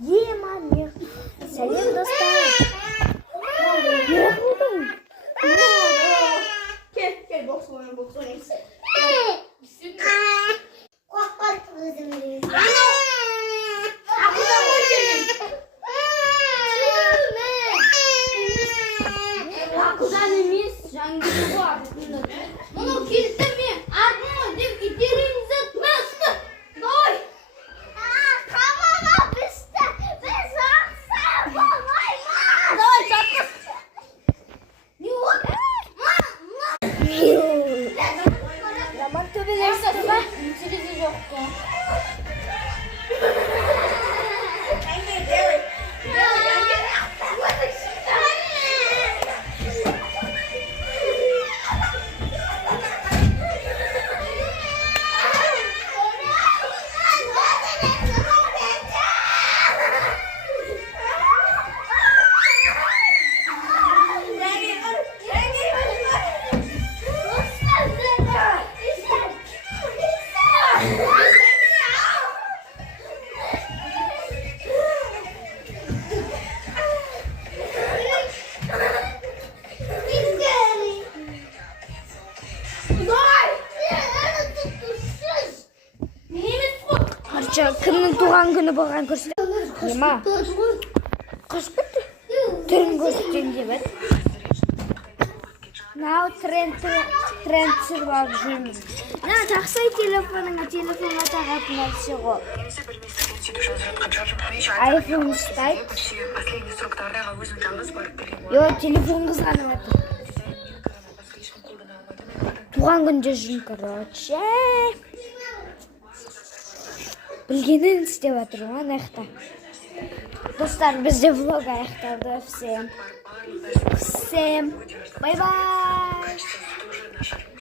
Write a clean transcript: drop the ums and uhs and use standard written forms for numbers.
Сәлем достар. Gel boks oynayalım. Kuzenimiz Cangiz'i bu aslında. Bunu kilitlemeyin. Ardına dev gideriniz etmezdi. Doy. Tamam abi işte. Ben sana Doy sakın. Yok. Zaman töbelersin bak. İçinizi yoktu. Кімнің туған күні болған көрсетті? Ема? Қашқыт? Түрін көрсеттен деп еді. Нау трендсір барып жүрміз. Тақсай телефоныңа тағатын әлсе ғо. Айфон ұстайды. Телефон қызғаным әті. Туған күнде жүрін короче. Білгенін істеп отырмын аяқта. Достар, бізде влог аяқталды. Всем бай-бай.